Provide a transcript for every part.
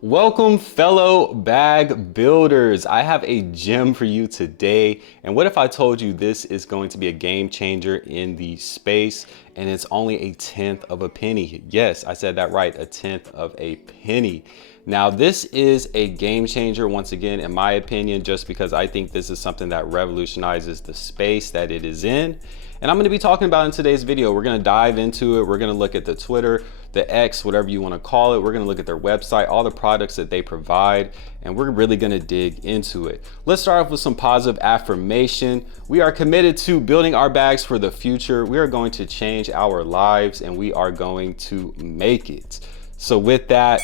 Welcome, fellow bag builders. I have a gem for you today. And what if I told you this is going to be a game changer in the space and it's only a tenth of a penny? Yes, I said that right, a tenth of a penny. Now, this is a game changer, once again, in my opinion, just because I think this is something that revolutionizes the space that it is in. And I'm going to be talking about in today's video. We're going to dive into it. We're going to look at the Twitter, the X, whatever you want to call it. We're going to look at their website, all the products that they provide, and we're really going to dig into it. Let's start off with some positive affirmation. We are committed to building our bags for the future. We are going to change our lives and we are going to make it. So with that,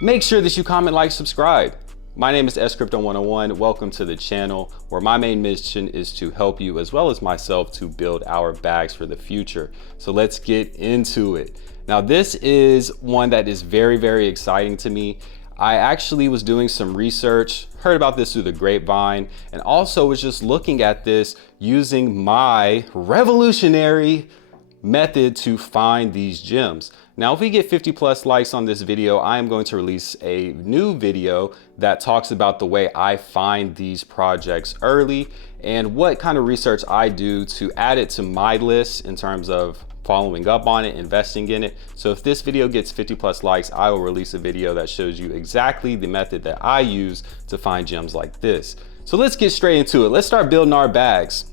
make sure that you comment, like, subscribe. My name is SCrypto101. Welcome to the channel where my main mission is to help you as well as myself to build our bags for the future. So let's get into it. Now, this is one that is very, very exciting to me. I actually was doing some research, heard about this through the grapevine, and also was just looking at this using my revolutionary method to find these gems. Now, if we get 50 plus likes on this video, I am going to release a new video that talks about the way I find these projects early and what kind of research I do to add it to my list in terms of following up on it, investing in it. So if this video gets 50 plus likes, I will release a video that shows you exactly the method that I use to find gems like this. So let's get straight into it. Let's start building our bags.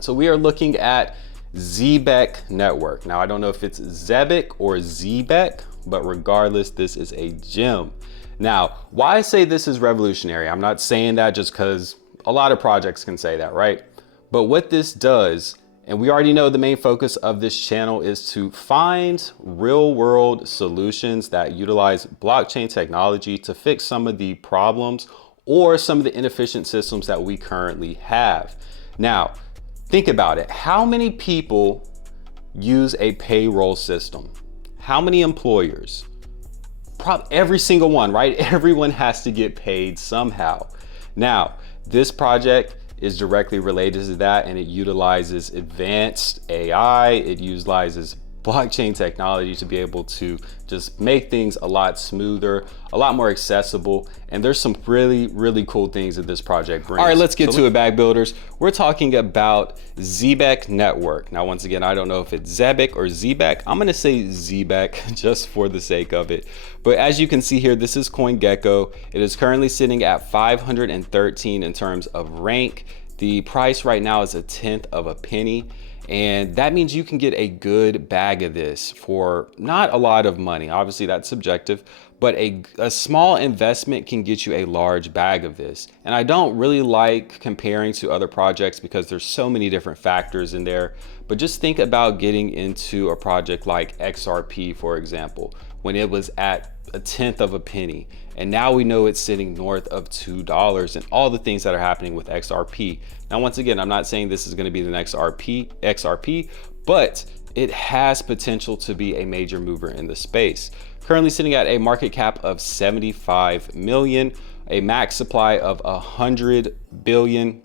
So we are looking at Zebec Network. Now, I don't know if it's Zebec or Zebec, but regardless, this is a gem. Now, why I say this is revolutionary, I'm not saying that just because a lot of projects can say that, right? But what this does, and we already know the main focus of this channel is to find real world solutions that utilize blockchain technology to fix some of the problems or some of the inefficient systems that we currently have. Now, think about it. How many people use a payroll system? How many employers? Probably every single one, right? Everyone has to get paid somehow. Now, this project is directly related to that, and it utilizes advanced AI. It utilizes blockchain technology to be able to just make things a lot smoother, a lot more accessible. And there's some really, really cool things that this project brings. All right, let's get to it, bag builders. We're talking about Zebec Network. Now, once again, I don't know if it's Zebec or Zebec. I'm gonna say Zebec just for the sake of it. But as you can see here, this is CoinGecko. It is currently sitting at 513 in terms of rank. The price right now is a tenth of a penny. And that means you can get a good bag of this for not a lot of money. Obviously that's subjective, but a small investment can get you a large bag of this. And I don't really like comparing to other projects because there's so many different factors in there. But just think about getting into a project like XRP, for example, when it was at a tenth of a penny. And now we know it's sitting north of $2 and all the things that are happening with XRP. Now, once again, I'm not saying this is going to be the next XRP, but it has potential to be a major mover in the space. Currently sitting at a market cap of 75 million, a max supply of 100 billion.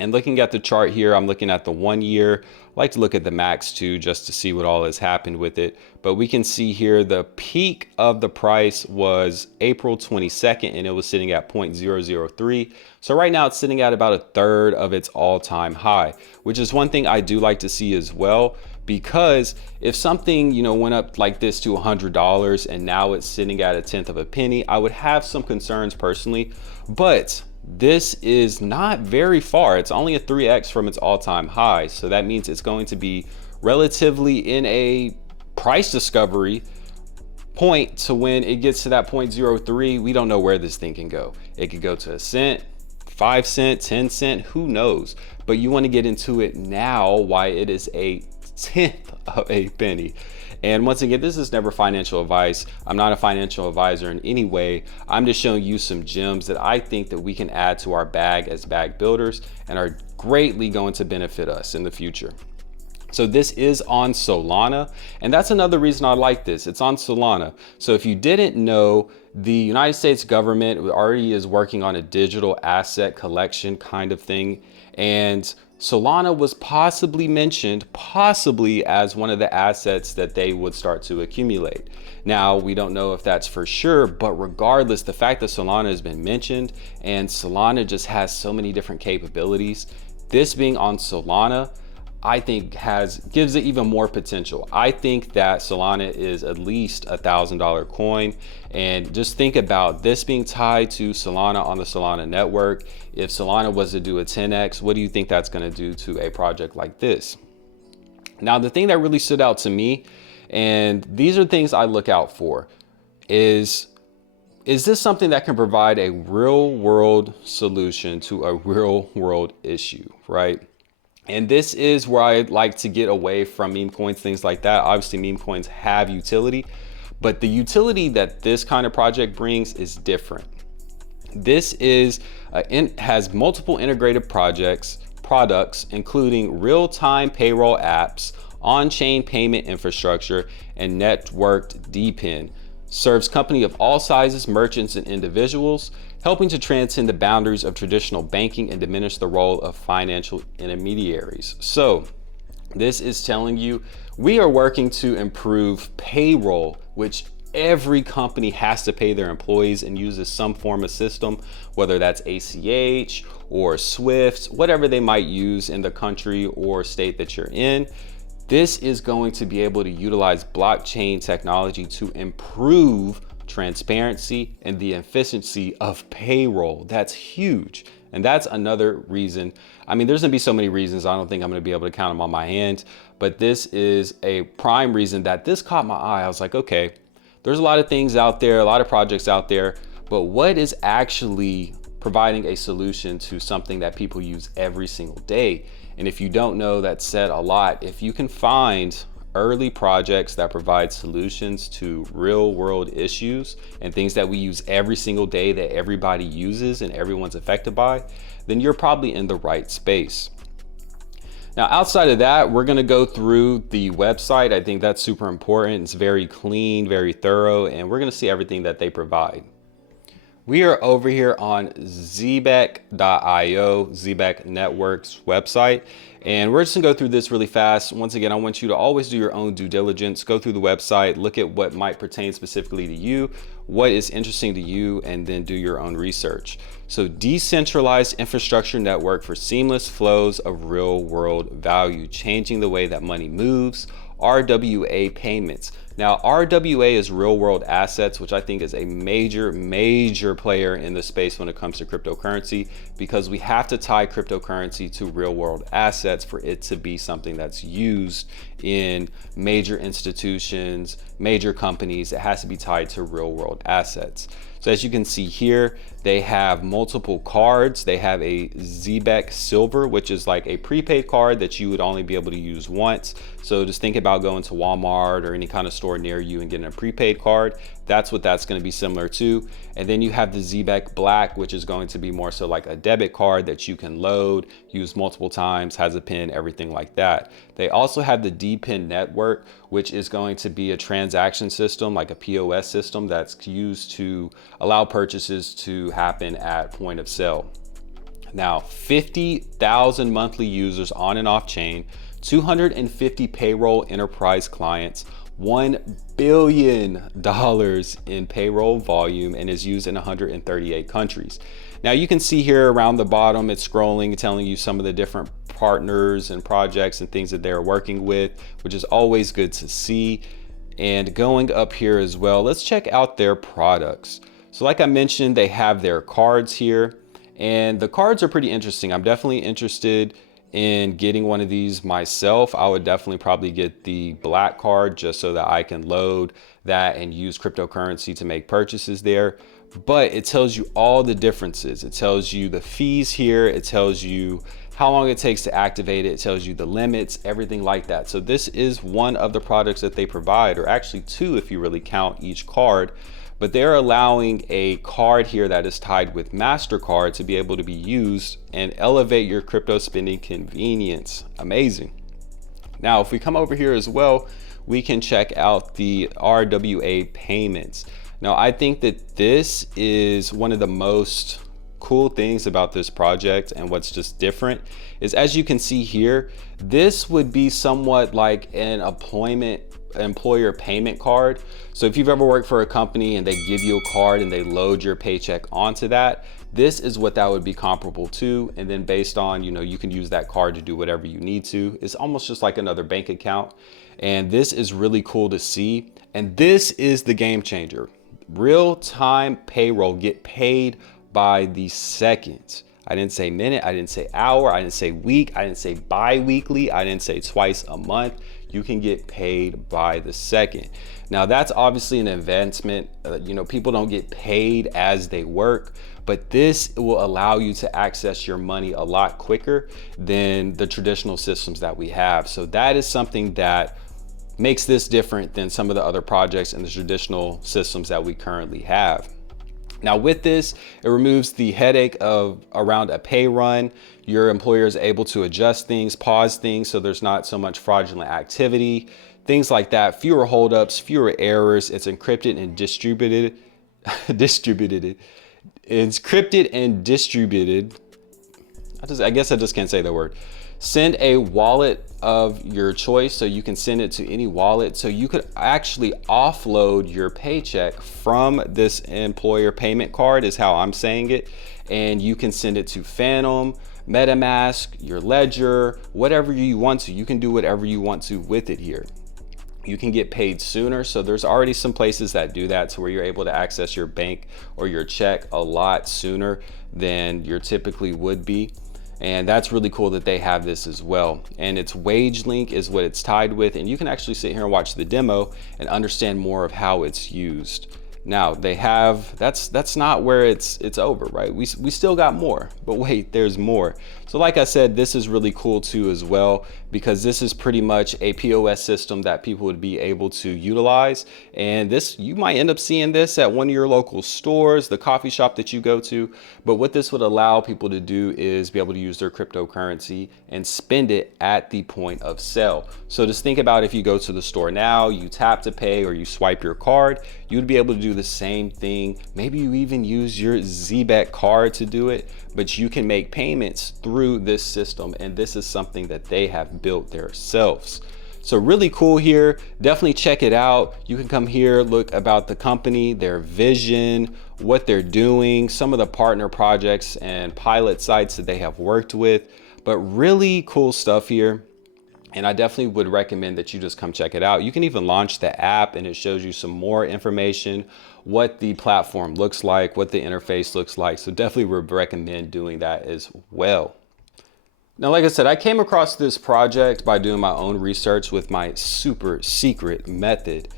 And looking at the chart here, I'm looking at the 1 year. I like to look at the max too, just to see what all has happened with it. But we can see here the peak of the price was April 22nd, and it was sitting at 0.003. So right now it's sitting at about a third of its all-time high, which is one thing I do like to see as well. Because if something, went up like this to $100 and now it's sitting at a tenth of a penny, I would have some concerns personally. But this is not very far. It's only a 3x from its all-time high. So that means it's going to be relatively in a price discovery point to when it gets to that 0.03. We don't know where this thing can go. It could go to a cent, 5 cents, 10 cents, who knows? But you want to get into it now while it is a tenth of a penny. And once again, this is never financial advice. I'm not a financial advisor in any way. I'm just showing you some gems that I think that we can add to our bag as bag builders and are greatly going to benefit us in the future. So this is on Solana, and that's another reason I like this. It's on Solana. So if you didn't know, the United States government already is working on a digital asset collection kind of thing. And Solana was possibly mentioned, possibly as one of the assets that they would start to accumulate. Now, we don't know if that's for sure, but regardless, the fact that Solana has been mentioned and Solana just has so many different capabilities, this being on Solana, I think gives it even more potential. I think that Solana is at least $1,000 coin. And just think about this being tied to Solana on the Solana network. If Solana was to do a 10x, what do you think that's going to do to a project like this? Now, the thing that really stood out to me, and these are things I look out for, is this something that can provide a real world solution to a real world issue, right? And this is where I like to get away from meme coins, things like that. Obviously, meme coins have utility, but the utility that this kind of project brings is different. This has multiple integrated products, including real-time payroll apps, on-chain payment infrastructure, and networked DePIN. Serves company of all sizes, merchants, and individuals, helping to transcend the boundaries of traditional banking and diminish the role of financial intermediaries. So this is telling you we are working to improve payroll, which every company has to pay their employees and uses some form of system, whether that's ACH or Swift, whatever they might use in the country or state that you're in. This is going to be able to utilize blockchain technology to improve transparency and the efficiency of payroll. That's huge. And that's another reason. I mean, there's gonna be so many reasons. I don't think I'm gonna be able to count them on my hand, but this is a prime reason that this caught my eye. I was like, okay, there's a lot of things out there, a lot of projects out there, but what is actually providing a solution to something that people use every single day? And if you don't know, that said a lot. If you can find early projects that provide solutions to real world issues and things that we use every single day that everybody uses and everyone's affected by, then you're probably in the right space. Now, outside of that, we're gonna go through the website. I think that's super important. It's very clean, very thorough, and we're gonna see everything that they provide. We are over here on Zebec.io, Zebec Network's website, and we're just gonna go through this really fast. Once again, I want you to always do your own due diligence, go through the website, look at what might pertain specifically to you, what is interesting to you, and then do your own research. So, decentralized infrastructure network for seamless flows of real world value, changing the way that money moves, RWA payments. Now, RWA is real world assets, which I think is a major player in the space when it comes to cryptocurrency, because we have to tie cryptocurrency to real world assets for it to be something that's used in major institutions, major companies. It has to be tied to real world assets. So as you can see here, they have multiple cards. They have a Zebec Silver, which is like a prepaid card that you would only be able to use once. So just think about going to Walmart or any kind of store near you and getting a prepaid card. That's what that's going to be similar to. And then you have the Zebec Black, which is going to be more so like a debit card that you can load, use multiple times, has a PIN, everything like that. They also have the DePIN network, which is going to be a transaction system, like a POS system that's used to allow purchases to happen at point of sale. Now, 50,000 monthly users on and off chain, 250 payroll enterprise clients, $1 billion in payroll volume, and is used in 138 countries. Now you can see here around the bottom, it's scrolling, telling you some of the different partners and projects and things that they're working with, which is always good to see. And going up here as well, let's check out their products. So like I mentioned, they have their cards here, and the cards are pretty interesting. I'm definitely interested in getting one of these myself. I would definitely probably get the black card just so that I can load that and use cryptocurrency to make purchases there. But it tells you all the differences. It tells you the fees here. It tells you how long it takes to activate it. It tells you the limits, everything like that. So this is one of the products that they provide, or actually two if you really count each card. But they're allowing a card here that is tied with MasterCard to be able to be used and elevate your crypto spending convenience. Amazing. Now, if we come over here as well, we can check out the RWA payments. Now, I think that this is one of the most cool things about this project, and what's just different is, as you can see here, this would be somewhat like an employer payment card. So if you've ever worked for a company and they give you a card and they load your paycheck onto that, this is what that would be comparable to. And then based on, you can use that card to do whatever you need to. It's almost just like another bank account. And this is really cool to see. And this is the game changer. Real-time payroll, get paid by the second. I didn't say minute, I didn't say hour, I didn't say week, I didn't say bi-weekly, I didn't say twice a month. You can get paid by the second. Now that's obviously an advancement. People don't get paid as they work, but this will allow you to access your money a lot quicker than the traditional systems that we have. So that is something that makes this different than some of the other projects and the traditional systems that we currently have. Now with this, it removes the headache of around a pay run. Your employer is able to adjust things, pause things, so there's not so much fraudulent activity, things like that, fewer holdups, fewer errors. It's encrypted and distributed. It's encrypted and distributed. I guess I just can't say the word. Send a wallet of your choice, so you can send it to any wallet. So you could actually offload your paycheck from this employer payment card, is how I'm saying it. And you can send it to Phantom, MetaMask, your Ledger, whatever you want to. You can do whatever you want to with it here. You can get paid sooner. So there's already some places that do that, to where you're able to access your bank or your check a lot sooner than you typically would be. And that's really cool that they have this as well. And it's WageLink is what it's tied with. And you can actually sit here and watch the demo and understand more of how it's used. Now they have, that's not where it's over, right? We still got more, but wait, there's more. So like I said, this is really cool too as well, because this is pretty much a POS system that people would be able to utilize. And this, you might end up seeing this at one of your local stores, the coffee shop that you go to. But what this would allow people to do is be able to use their cryptocurrency and spend it at the point of sale. So just think about, if you go to the store now, you tap to pay or you swipe your card, you'd be able to do the same thing. Maybe you even use your Zebec card to do it, but you can make payments through this system. And this is something that they have built themselves. So really cool here. Definitely check it out. You can come here, look about the company, their vision, what they're doing, some of the partner projects and pilot sites that they have worked with, but really cool stuff here. And I definitely would recommend that you just come check it out. You can even launch the app and it shows you some more information, what the platform looks like, what the interface looks like. So definitely would recommend doing that as well. Now, like I said, I came across this project by doing my own research with my super secret method.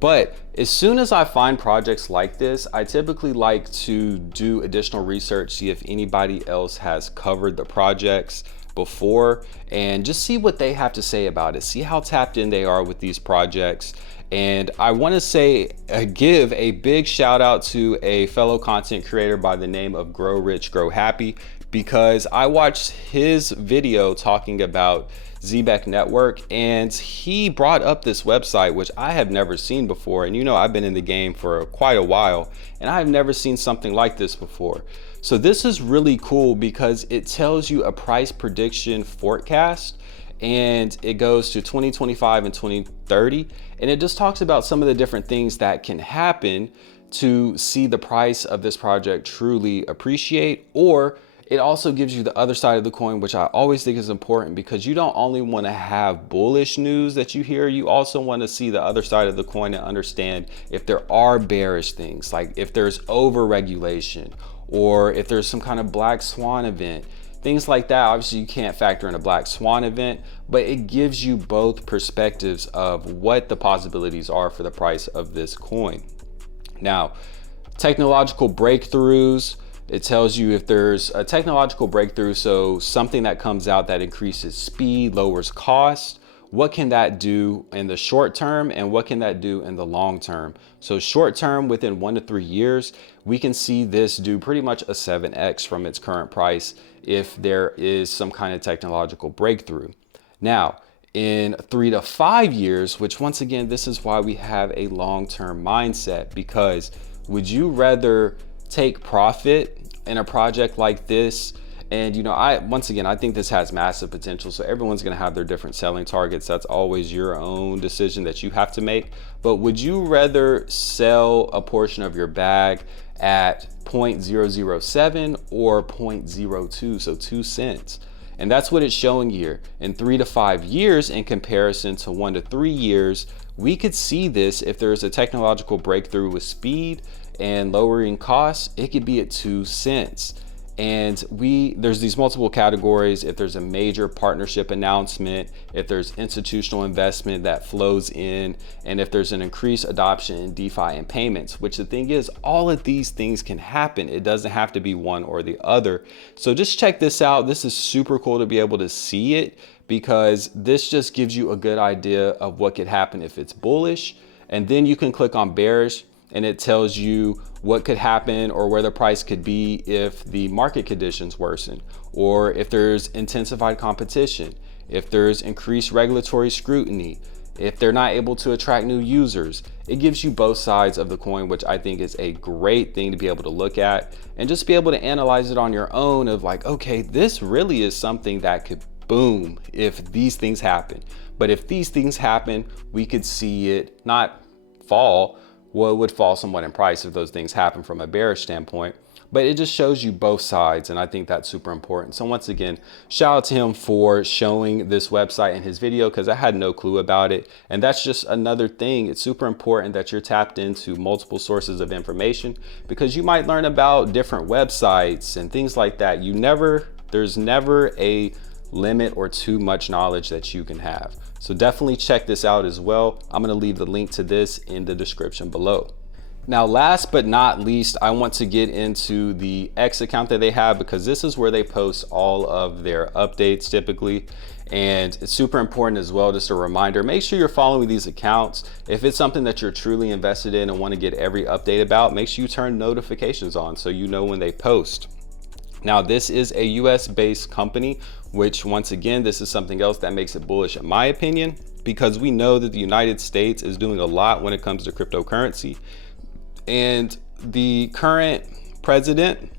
But as soon as I find projects like this, I typically like to do additional research, see if anybody else has covered the projects before, and just see what they have to say about it, see how tapped in they are with these projects. And I want to say, give a big shout out to a fellow content creator by the name of Grow Rich, Grow Happy, because I watched his video talking about Zebec Network, and he brought up this website, which I have never seen before. And I've been in the game for quite a while, and I've never seen something like this before. So this is really cool because it tells you a price prediction forecast, and it goes to 2025 and 2030. And it just talks about some of the different things that can happen to see the price of this project truly appreciate. Or it also gives you the other side of the coin, which I always think is important, because you don't only want to have bullish news that you hear, you also want to see the other side of the coin and understand if there are bearish things, like if there's over-regulation or if there's some kind of black swan event, things like that. Obviously, you can't factor in a black swan event, but it gives you both perspectives of what the possibilities are for the price of this coin. Now, technological breakthroughs. It tells you if there's a technological breakthrough, so something that comes out that increases speed, lowers cost, what can that do in the short term and what can that do in the long term? So short term, within 1 to 3 years, we can see this do pretty much a 7x from its current price if there is some kind of technological breakthrough. Now, in 3 to 5 years, which once again, this is why we have a long-term mindset, because would you rather take profit in a project like this? And once again, I think this has massive potential. So everyone's going to have their different selling targets. That's always your own decision that you have to make. But would you rather sell a portion of your bag at 0.007 or 0.02, so 2 cents? And that's what it's showing here. In 3 to 5 years, in comparison to 1 to 3 years, we could see this if there's a technological breakthrough with speed and lowering costs, it could be at 2 cents. And there's these multiple categories. If there's a major partnership announcement, if there's institutional investment that flows in, and if there's an increased adoption in DeFi and payments, which the thing is, all of these things can happen. It doesn't have to be one or the other. So just check this out. This is super cool to be able to see it, because this just gives you a good idea of what could happen if it's bullish. And then you can click on bearish, and it tells you what could happen or where the price could be if the market conditions worsen, or if there's intensified competition, if there's increased regulatory scrutiny, if they're not able to attract new users. It gives you both sides of the coin, which I think is a great thing to be able to look at and just be able to analyze it on your own of like, okay, this really is something that could boom if these things happen. But if these things happen, we could see it not fall. Well, it would fall somewhat in price if those things happen from a bearish standpoint, but it just shows you both sides. And I think that's super important. So once again, shout out to him for showing this website in his video, because I had no clue about it. And that's just another thing. It's super important that you're tapped into multiple sources of information, because you might learn about different websites and things like that. There's never a limit or too much knowledge that you can have. So definitely check this out as well. I'm gonna leave the link to this in the description below. Now, last but not least, I want to get into the X account that they have, because this is where they post all of their updates typically. And it's super important as well, just a reminder, make sure you're following these accounts. If it's something that you're truly invested in and want to get every update about, make sure you turn notifications on so you know when they post. Now, this is a US based company, which once again, this is something else that makes it bullish in my opinion, because we know that the United States is doing a lot when it comes to cryptocurrency. And the current president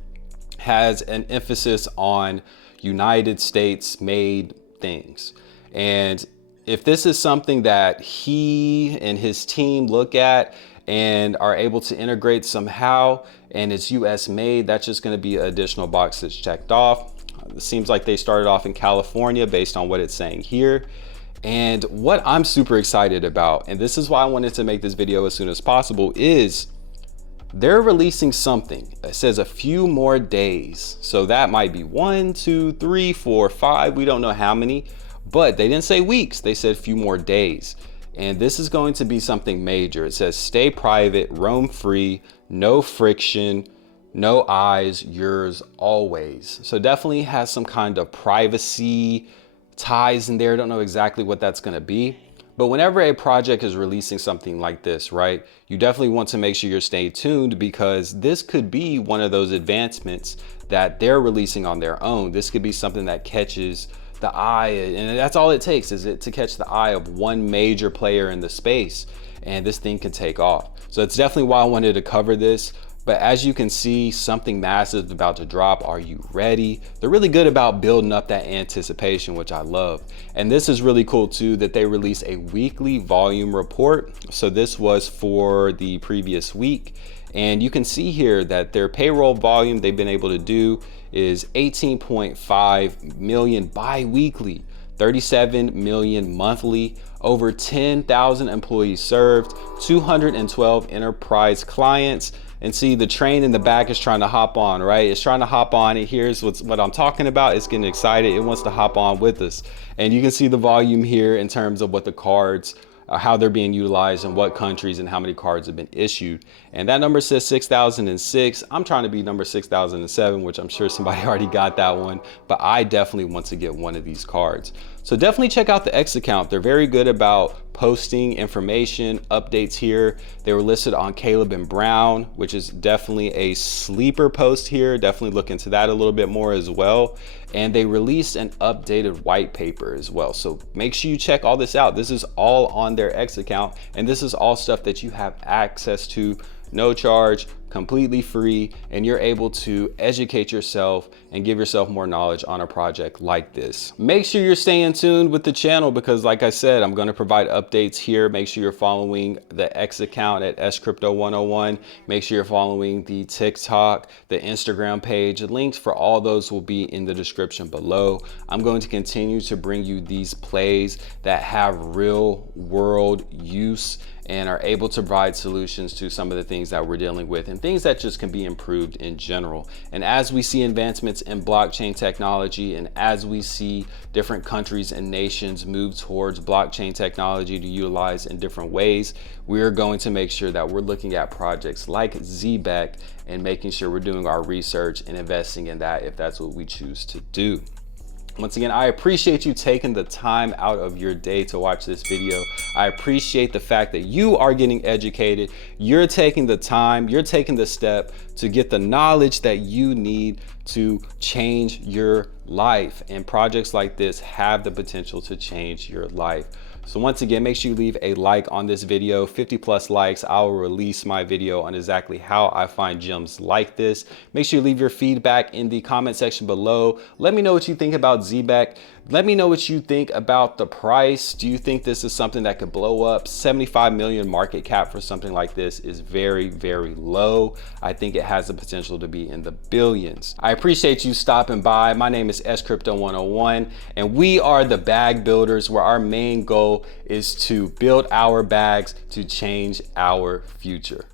has an emphasis on United States made things. And if this is something that he and his team look at and are able to integrate somehow, and it's US made, that's just going to be an additional box that's checked off. It seems like they started off in California based on what it's saying here. And what I'm super excited about, and this is why I wanted to make this video as soon as possible, is they're releasing something. It says a few more days. So that might be 1, 2, 3, 4, 5. We don't know how many, but they didn't say weeks. They said a few more days. And this is going to be something major. It says stay private, roam free, no friction, no eyes, yours always. So definitely has some kind of privacy ties in there. Don't know exactly what that's going to be. But whenever a project is releasing something like this, right, you definitely want to make sure you're staying tuned, because this could be one of those advancements that they're releasing on their own. This could be something that catches the eye, and that's all it takes, is it to catch the eye of one major player in the space, and this thing can take off. So it's definitely why I wanted to cover this. But as you can see, something massive is about to drop. Are you ready? They're really good about building up that anticipation, which I love. And this is really cool too, that they release a weekly volume report. So this was for the previous week. And you can see here that their payroll volume they've been able to do is 18.5 million bi-weekly, 37 million monthly, over 10,000 employees served, 212 enterprise clients. And see, the train in the back is trying to hop on, right? It's trying to hop on. It hears what I'm talking about. It's getting excited. It wants to hop on with us. And you can see the volume here in terms of what the cards, how they're being utilized in what countries and how many cards have been issued. And that number says 6,006. I'm trying to be number 6,007, which I'm sure somebody already got that one, but I definitely want to get one of these cards. So definitely check out the X account. They're very good about posting information, updates here. They were listed on Caleb and Brown, which is definitely a sleeper post here. Definitely look into that a little bit more as well. And they released an updated white paper as well. So make sure you check all this out. This is all on their X account, and this is all stuff that you have access to, no charge, completely free, and you're able to educate yourself and give yourself more knowledge on a project like this. Make sure you're staying tuned with the channel because, like I said, I'm going to provide updates here. Make sure you're following the X account at scrypto101. Make sure you're following the TikTok, the Instagram page. Links for all those will be in the description below. I'm going to continue to bring you these plays that have real world use and are able to provide solutions to some of the things that we're dealing with and things that just can be improved in general. And as we see advancements in blockchain technology, and as we see different countries and nations move towards blockchain technology to utilize in different ways, we're going to make sure that we're looking at projects like Zebec and making sure we're doing our research and investing in that if that's what we choose to do. Once again, I appreciate you taking the time out of your day to watch this video. I appreciate the fact that you are getting educated. You're taking the time, you're taking the step to get the knowledge that you need to change your life. And projects like this have the potential to change your life. So once again, make sure you leave a like on this video. 50+ likes, I will release my video on exactly how I find gems like this. Make sure you leave your feedback in the comment section below. Let me know what you think about Zebec. Let me know what you think about the price. Do you think this is something that could blow up? 75 million market cap for something like this is very, very low. I think it has the potential to be in the billions. I appreciate you stopping by. My name is scrypto101, and we are the Bag Builders, where our main goal is to build our bags to change our future.